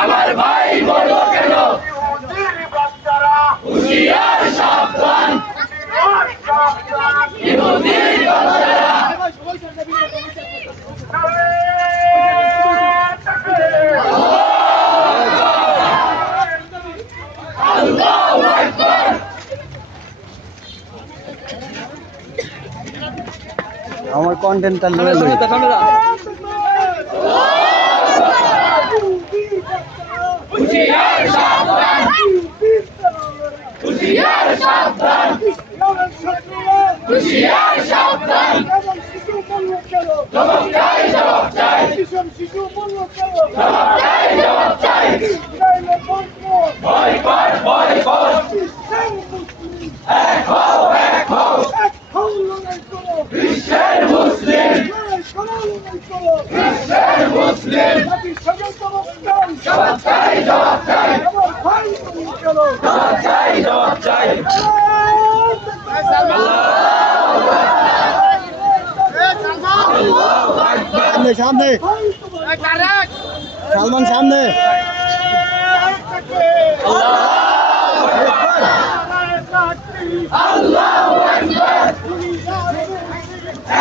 আমার ভাই মরলো কেন? হুঁশিয়ার সাবধান, ইহুদির বাচ্চারা। আল্লাহু আকবার। আমার কন্টেন্ট চালু হয়ে গেল। হুঁশিয়ার সাবধান, হুঁশিয়ার সাবধান, হুঁশিয়ার সাবধান। জবাব চাই, জবাব চাই, জবাব চাই, জবাব চাই। ভয় কর, ভয় কর, এক হও, এক হও। বিশ্বের মুসলিম, বিশ্বের মুসলিম। জবাব চাই, জবাব চাই, জবাব চাই, জবাব চাই। সামনে সালমান সামনে। আল্লাহু আকবার।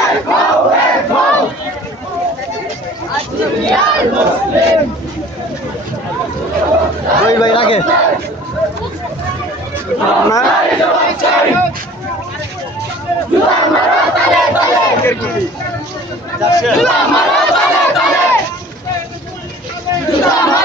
এক হও, এক হও। মুসলিম। ওই ভাই রাখে না। জবাব চাই। জুতা মারো তালে তালে, জুতা মারো তালে তালে, জুতা মারো